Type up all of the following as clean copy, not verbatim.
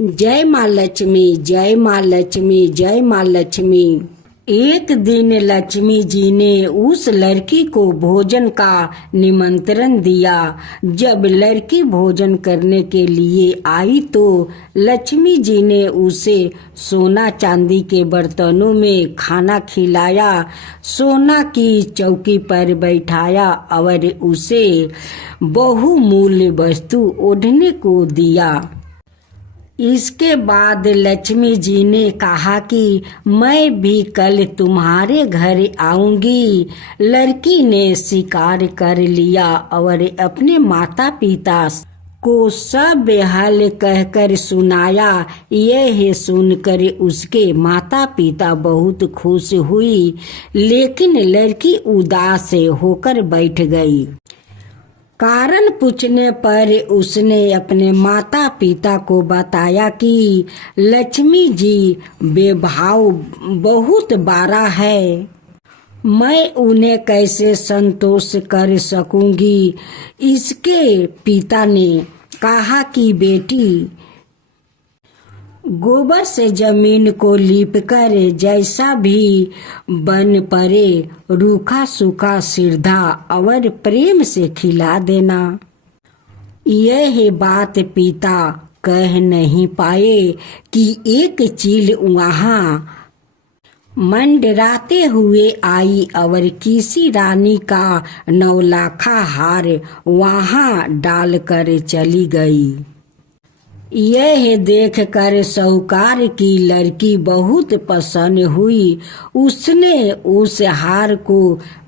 जय माँ लक्ष्मी, जय माँ लक्ष्मी, जय माँ लक्ष्मी। एक दिन लक्ष्मी जी ने उस लड़की को भोजन का निमंत्रण दिया। जब लड़की भोजन करने के लिए आई तो लक्ष्मी जी ने उसे सोना चांदी के बर्तनों में खाना खिलाया, सोना की चौकी पर बैठाया और उसे बहुमूल्य वस्तु ओढ़ने को दिया। इसके बाद लक्ष्मी जी ने कहा कि मैं भी कल तुम्हारे घर आऊंगी। लड़की ने स्वीकार कर लिया और अपने माता पिता को सब हाल कहकर सुनाया। यह सुनकर उसके माता पिता बहुत खुश हुई, लेकिन लड़की उदास होकर बैठ गई। कारण पूछने पर उसने अपने माता पिता को बताया कि लक्ष्मी जी बेभाव बहुत बारा है, मैं उन्हें कैसे संतोष कर सकूंगी। इसके पिता ने कहा कि बेटी, गोबर से जमीन को लीपकर जैसा भी बन पड़े रूखा सूखा सीधा और प्रेम से खिला देना। यह बात पिता कह नहीं पाए कि एक चील वहाँ मंडराते हुए आई और किसी रानी का नौलाखा हार वहाँ डालकर चली गई। यह देखकर साहूकार की लड़की बहुत प्रसन्न हुई। उसने उस हार को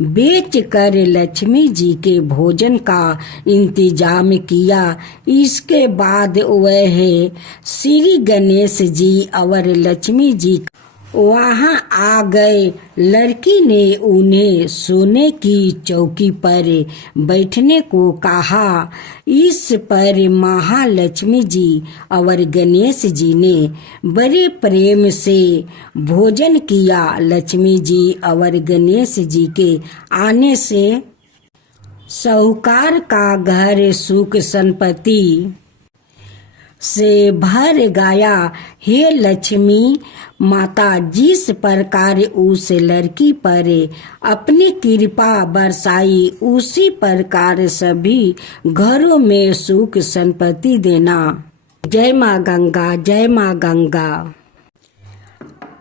बेचकर लक्ष्मी जी के भोजन का इंतजाम किया। इसके बाद वह श्री गणेश जी और लक्ष्मी जी वहाँ आ गए। लड़की ने उन्हें सोने की चौकी पर बैठने को कहा। इस पर महालक्ष्मी जी और गणेश जी ने बड़े प्रेम से भोजन किया। लक्ष्मी जी और गणेश जी के आने से साहूकार का घर सुख संपत्ति से भर गया। हे लक्ष्मी माता, जिस प्रकार उस लड़की पर अपनी कृपा बरसाई, उसी प्रकार सभी घरों में सुख संपत्ति देना। जय माँ गंगा, जय माँ गंगा।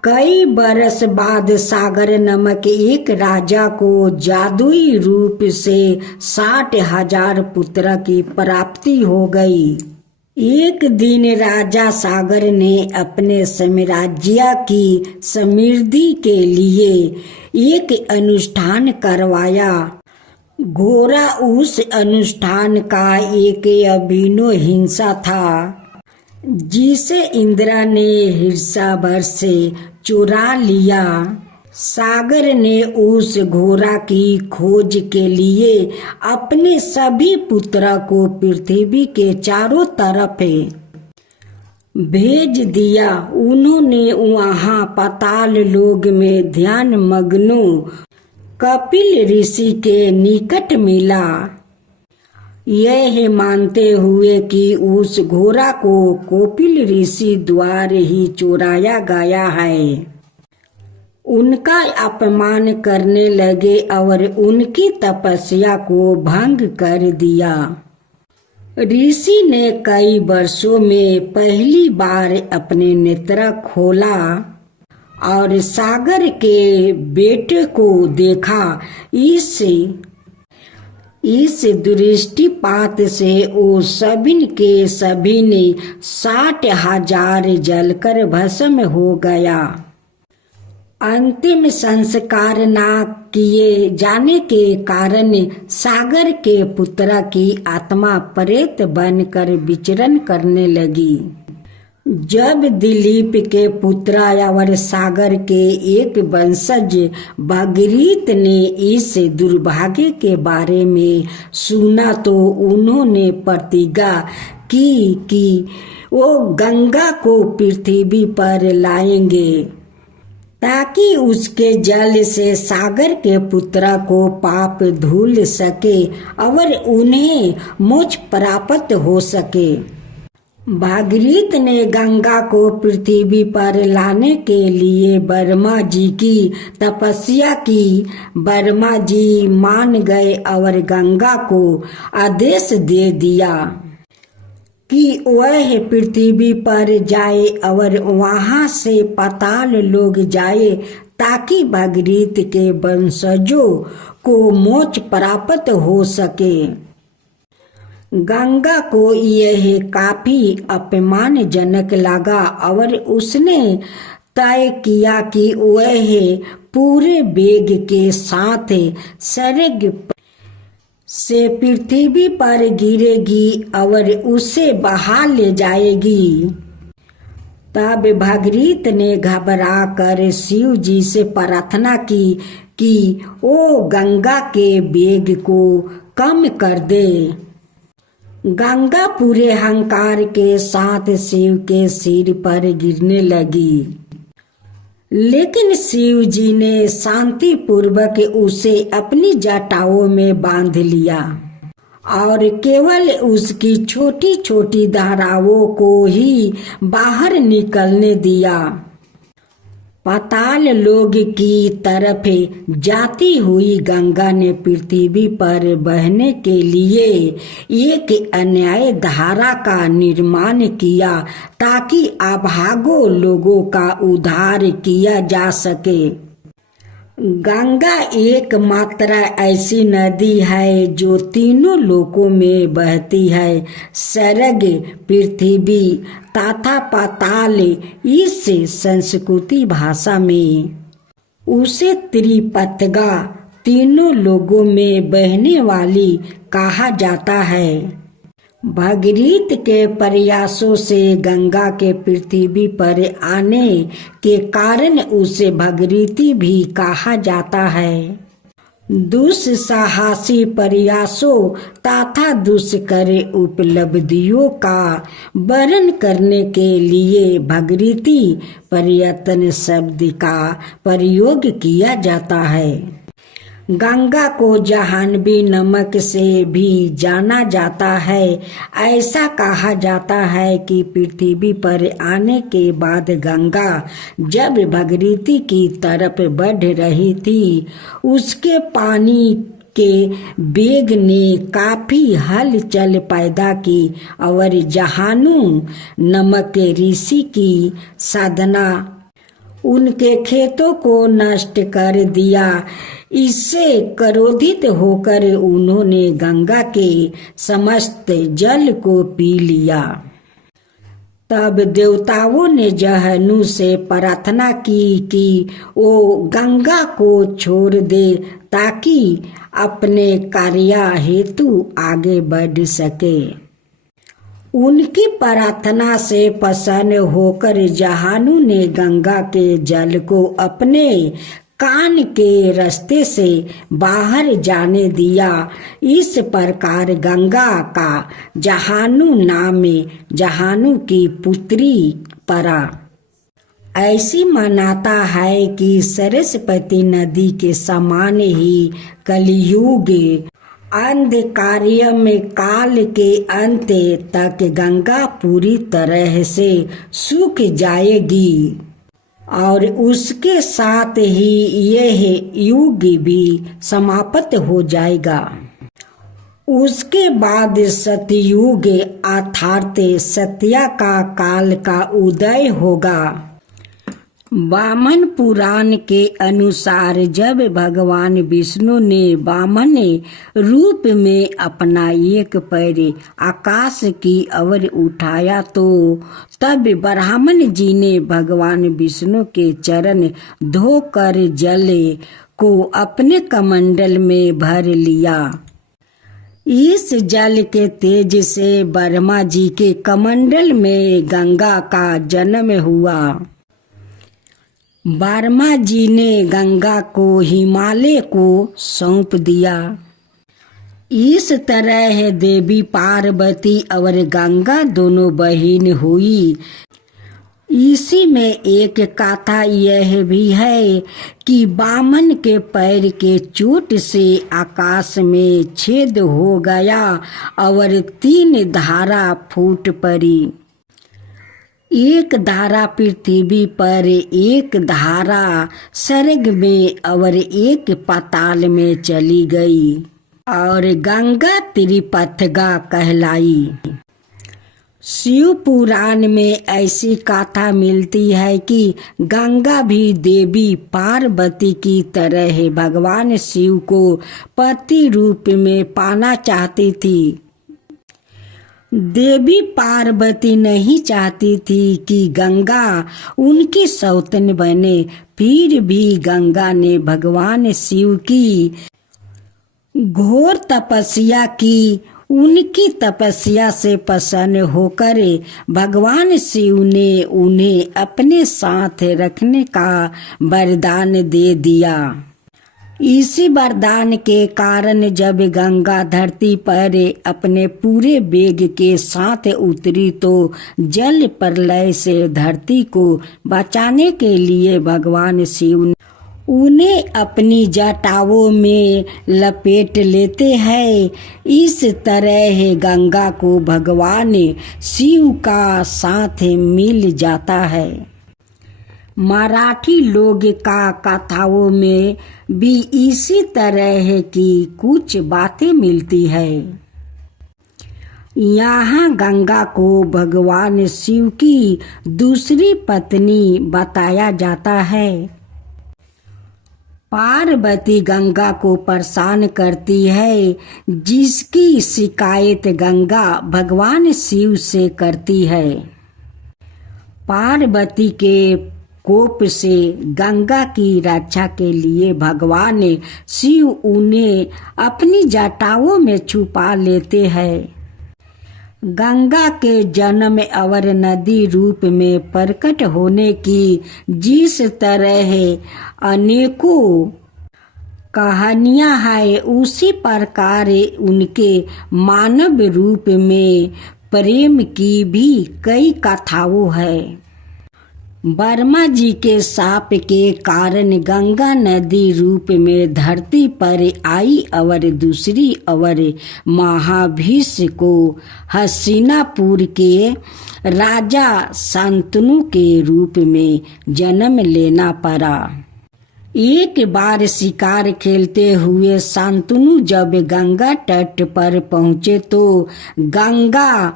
कई बरस बाद सागर नामक एक राजा को जादुई रूप से 60,000 पुत्र की प्राप्ति हो गई। एक दिन राजा सागर ने अपने साम्राज्य की समृद्धि के लिए एक अनुष्ठान करवाया। घोड़ा उस अनुष्ठान का एक अभिनव हिस्सा था, जिसे इंद्र ने हिरसाभर से चुरा लिया। सागर ने उस घोड़ा की खोज के लिए अपने सभी पुत्रों को पृथ्वी के चारों तरफ भेज दिया। उन्होंने वहाँ पाताल लोक में ध्यान मग्न कपिल ऋषि के निकट मिला, यह मानते हुए कि उस घोड़ा को कपिल ऋषि द्वारा ही चुराया गया है। उनका अपमान करने लगे और उनकी तपस्या को भंग कर दिया। ऋषि ने कई वर्षों में पहली बार अपने नेत्र खोला और सागर के बेटे को देखा। इस दृष्टिपात से वो सभी के सभी ने 60,000 जलकर भस्म हो गया। अंतिम संस्कार न किए जाने के कारण सागर के पुत्र की आत्मा प्रेत बनकर विचरण करने लगी। जब दिलीप के पुत्र और सागर के एक वंशज भागीरथ ने इस दुर्भाग्य के बारे में सुना तो उन्होंने प्रतिज्ञा की कि वो गंगा को पृथ्वी पर लाएंगे, ताकि उसके जल से सागर के पुत्र को पाप धुल सके और उन्हें मोक्ष प्राप्त हो सके। भागीरथ ने गंगा को पृथ्वी पर लाने के लिए ब्रह्मा जी की तपस्या की। ब्रह्मा जी मान गए और गंगा को आदेश दे दिया कि वह पृथ्वी पर जाए और वहां से पाताल लोक जाए, ताकि भागीरथ के वंशजों को मोक्ष प्राप्त हो सके। गंगा को यह काफी अपमानजनक लगा और उसने तय किया कि वह पूरे वेग के साथ स्वर्ग से पृथ्वी पर गिरेगी और उसे बहा ले जाएगी। तब भागीरथ ने घबरा कर शिव जी से प्रार्थना की कि वो गंगा के वेग को कम कर दे। गंगा पूरे अहंकार के साथ शिव के सिर पर गिरने लगी, लेकिन शिव जी ने शांति पूर्वक उसे अपनी जटाओं में बांध लिया और केवल उसकी छोटी छोटी धाराओं को ही बाहर निकलने दिया। पाताल लोक की तरफ जाती हुई गंगा ने पृथ्वी पर बहने के लिए एक अन्याय धारा का निर्माण किया, ताकि अभागों लोगों का उद्धार किया जा सके। गंगा एकमात्र ऐसी नदी है जो तीनों लोकों में बहती है, स्वर्ग, पृथ्वी तथा पाताल। इस संस्कृति भाषा में उसे त्रिपथगा, तीनों लोकों में बहने वाली कहा जाता है। भागीरथ के प्रयासों से गंगा के पृथ्वी पर आने के कारण उसे भागीरथी भी कहा जाता है। दुस्साहसी प्रयासों तथा दुष्कर उपलब्धियों का वर्णन करने के लिए भागीरथी प्रयत्न शब्द का प्रयोग किया जाता है। गंगा को जाह्नवी नमक से भी जाना जाता है। ऐसा कहा जाता है कि पृथ्वी पर आने के बाद गंगा जब भागीरथी की तरफ बढ़ रही थी, उसके पानी के वेग ने काफी हलचल पैदा की और जाह्नू नमक ऋषि की साधना उनके खेतों को नष्ट कर दिया। इससे क्रोधित होकर उन्होंने गंगा के समस्त जल को पी लिया। तब देवताओं ने जाह्नू से प्रार्थना की कि वो गंगा को छोड़ दे, ताकि अपने कार्य हेतु आगे बढ़ सके। उनकी प्रार्थना से प्रसन्न होकर जाह्नू ने गंगा के जल को अपने कान के रास्ते से बाहर जाने दिया। इस प्रकार गंगा का जाह्नू नाम जाह्नू की पुत्री पड़ा। ऐसी मान्यता है कि सरस्वती नदी के समान ही कलियुग अंधकार्य में काल के अंत तक गंगा पूरी तरह से सूख जाएगी और उसके साथ ही यह युग भी समाप्त हो जाएगा। उसके बाद सतयुग अर्थात सत्या का काल का उदय होगा। वामन पुराण के अनुसार जब भगवान विष्णु ने वामन रूप में अपना एक पैर आकाश की ओर उठाया, तो तब ब्राह्मण जी ने भगवान विष्णु के चरण धोकर जल को अपने कमंडल में भर लिया। इस जल के तेज से ब्रह्मा जी के कमंडल में गंगा का जन्म हुआ। ब्रह्मा जी ने गंगा को हिमालय को सौंप दिया। इस तरह देवी पार्वती और गंगा दोनों बहन हुई। इसी में एक कथा यह भी है कि वामन के पैर के चोट से आकाश में छेद हो गया और 3 धारा फूट पड़ी। एक धारा पृथ्वी पर, एक धारा स्वर्ग में और एक पाताल में चली गई और गंगा त्रिपथगा कहलाई। शिव पुराण में ऐसी कथा मिलती है कि गंगा भी देवी पार्वती की तरह भगवान शिव को पति रूप में पाना चाहती थी। देवी पार्वती नहीं चाहती थी कि गंगा उनकी सौतन बने, फिर भी गंगा ने भगवान शिव की घोर तपस्या की। उनकी तपस्या से प्रसन्न होकर भगवान शिव ने उन्हें अपने साथ रखने का वरदान दे दिया। इसी वरदान के कारण जब गंगा धरती पर अपने पूरे वेग के साथ उतरी तो जल प्रलय से धरती को बचाने के लिए भगवान शिव ने उन्हें अपनी जटाओं में लपेट लेते हैं। इस तरह गंगा को भगवान शिव का साथ मिल जाता है। मराठी लोग का कथाओं में भी इसी तरह की कुछ बातें मिलती है। यहाँ गंगा को भगवान शिव की दूसरी पत्नी बताया जाता है। पार्वती गंगा को परेशान करती है, जिसकी शिकायत गंगा भगवान शिव से करती है। पार्वती के कोप से गंगा की रक्षा के लिए भगवान शिव उन्हें अपनी जटाओं में छुपा लेते हैं। गंगा के जन्म और नदी रूप में प्रकट होने की जिस तरह अनेकों कहानियां हैं, उसी प्रकार उनके मानव रूप में प्रेम की भी कई कथाओं हैं। ब्रह्मा जी के शाप के कारण गंगा नदी रूप में धरती पर आई और दूसरी ओर महाभीष को हस्तिनापुर के राजा शांतनु के रूप में जन्म लेना पड़ा। एक बार शिकार खेलते हुए शांतनु जब गंगा तट पर पहुंचे तो गंगा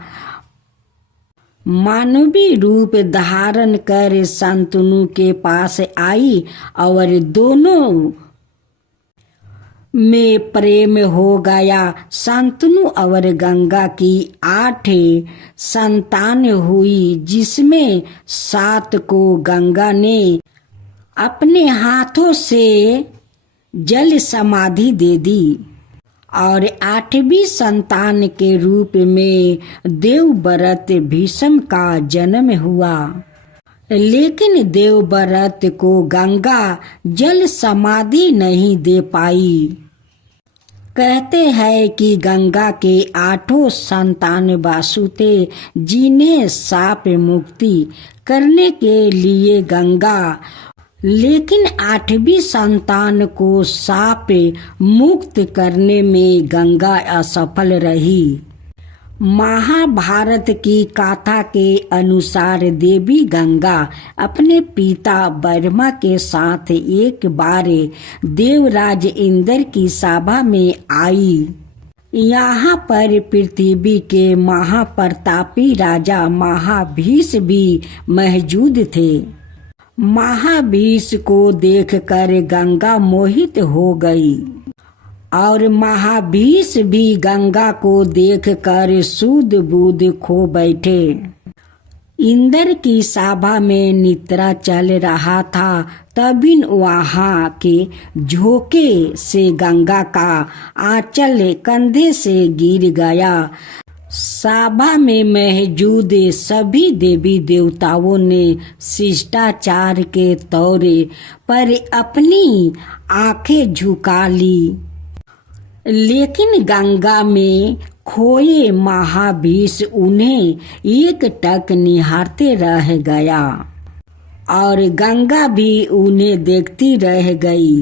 मानवीय रूप धारण कर शांतनु के पास आई और दोनों में प्रेम हो गया। शांतनु और गंगा की 8 संतान हुई, जिसमें 7 को गंगा ने अपने हाथों से जल समाधि दे दी और 8वीं संतान के रूप में देवव्रत भीष्म का जन्म हुआ। लेकिन देवव्रत को गंगा जल समाधि नहीं दे पाई। कहते हैं कि गंगा के 8 संतान वासुते जिन्हें शाप मुक्ति करने के लिए गंगा, लेकिन 8वीं संतान को शाप मुक्त करने में गंगा असफल रही। महाभारत की कथा के अनुसार देवी गंगा अपने पिता ब्रह्मा के साथ एक बार देवराज इंद्र की सभा में आई। यहाँ पर पृथ्वी के महाप्रतापी राजा महाभीष भी मौजूद थे। महाभीष को देखकर गंगा मोहित हो गई और महाभीष भी गंगा को देखकर सूद बूद खो बैठे। इंद्र की सभा में निद्रा चल रहा था, तभी वहां के झोंके से गंगा का आंचल कंधे से गिर गया। सभा में मौजूद सभी देवी देवताओं ने शिष्टाचार के तौर पर अपनी आंखें झुका ली, लेकिन गंगा में खोए महाभीष उन्हें एकटक निहारते रह गया और गंगा भी उन्हें देखती रह गई।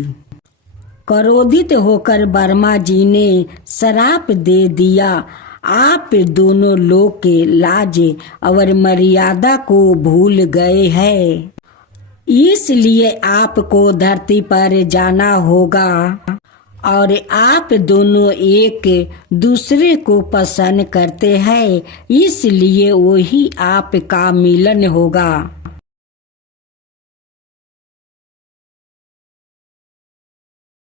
क्रोधित होकर ब्रह्मा जी ने श्राप दे दिया आप दोनों लोग के लाज और मर्यादा को भूल गए हैं, इसलिए आपको धरती पर जाना होगा और आप दोनों एक दूसरे को पसंद करते हैं, इसलिए वही आपका मिलन होगा।